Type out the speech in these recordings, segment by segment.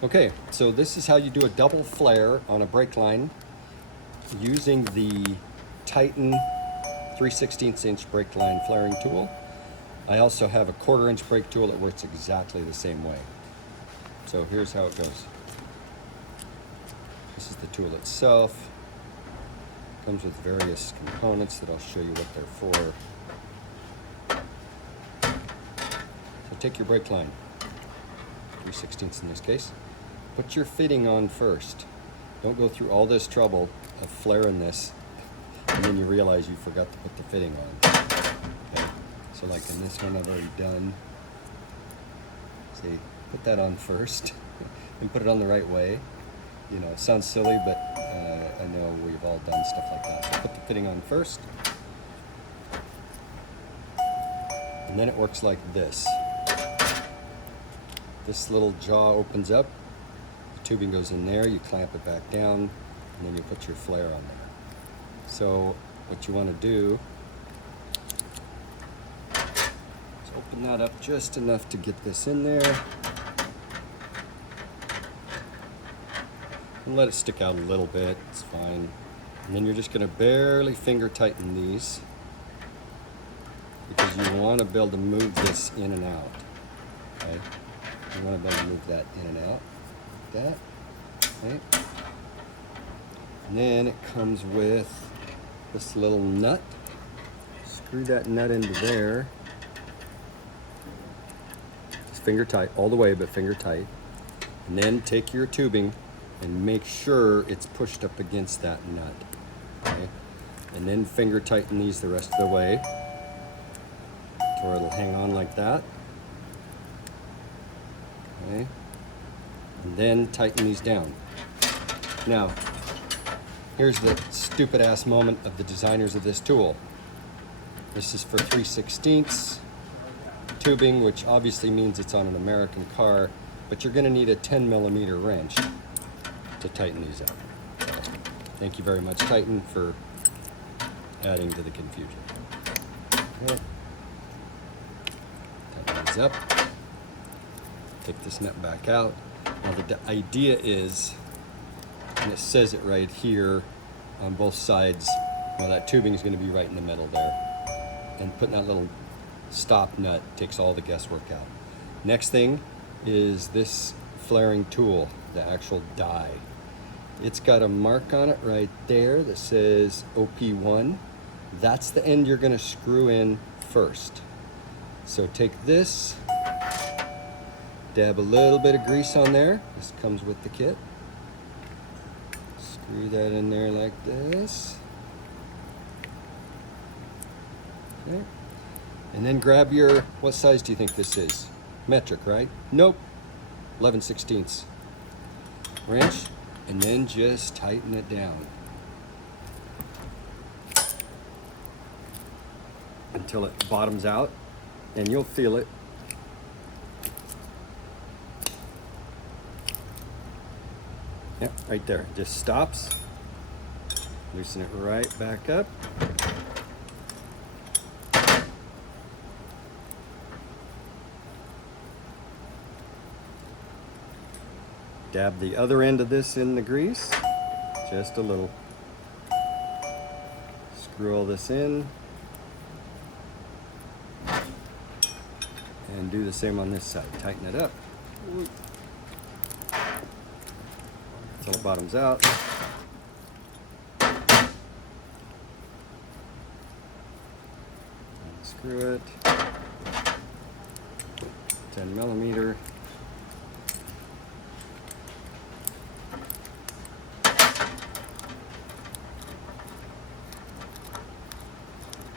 Okay, so this is how you do a double flare on a brake line using the Titan 3/16" brake line flaring tool. I also have a 1/4" brake tool that works exactly the same way. So here's how it goes. This is the tool itself. Comes with various components that I'll show you what they're for. So take your brake line, 3/16 in this case. Put your fitting on first. Don't go through all this trouble of flaring this and then you realize you forgot to put the fitting on. Okay. So like in this one I've already done. See, put that on first and put it on the right way. You know, it sounds silly, but I know we've all done stuff like that. So put the fitting on first. And then it works like this. This little jaw opens up. Tubing goes in there, you clamp it back down, and then you put your flare on there. So what you want to do is open that up just enough to get this in there and let it stick out a little bit. It's fine. And then you're just going to barely finger tighten these because you want to be able to move this in and out. Okay? You want to be able to move that in and out. That, right? And then it comes with this little nut. Screw that nut into there. Just finger tight, all the way, but finger tight. And then take your tubing and make sure it's pushed up against that nut. Okay? And then finger tighten these the rest of the way to where it'll hang on like that. Okay? And then tighten these down. Now, here's the stupid ass moment of the designers of this tool. This is for 3/16 tubing, which obviously means it's on an American car, but you're gonna need a 10mm wrench to tighten these up. So, thank you very much, Titan, for adding to the confusion. Okay. Tighten these up. Take this nut back out. Now the idea is, and it says it right here on both sides, well, that tubing is going to be right in the middle there. And putting that little stop nut takes all the guesswork out. Next thing is this flaring tool, the actual die. It's got a mark on it right there that says OP1. That's the end you're going to screw in first. So take this, dab a little bit of grease on there. This comes with the kit. Screw that in there like this. Okay. And then grab your, what size do you think this is? Metric, right? Nope. 11/16 wrench, and then just tighten it down until it bottoms out, and you'll feel it. Yep, right there. It just stops. Loosen it right back up. Dab the other end of this in the grease, just a little. Screw all this in. And do the same on this side. Tighten it up. Until it bottoms out. Unscrew it. 10mm.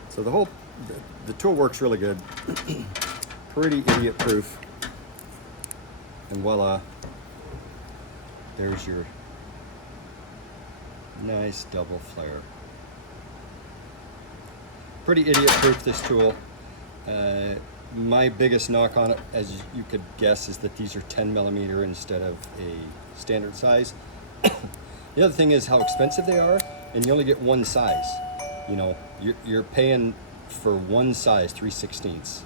So the tool works really good. Pretty idiot proof. And voila, there's your nice double flare. Pretty idiot proof, this tool. My biggest knock on it, as you could guess, is that these are 10mm instead of a standard size. The other thing is how expensive they are, and you only get one size. You know, you're paying for one size, 3/16.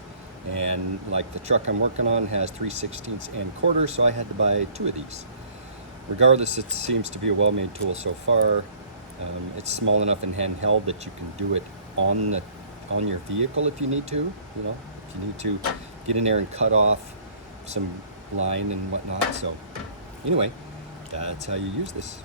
And like the truck I'm working on has 3/16 and quarter, so I had to buy 2 of these. Regardless, it seems to be a well-made tool so far. It's small enough and handheld that you can do it on your vehicle if you need to. You know, if you need to get in there and cut off some line and whatnot. So anyway, that's how you use this.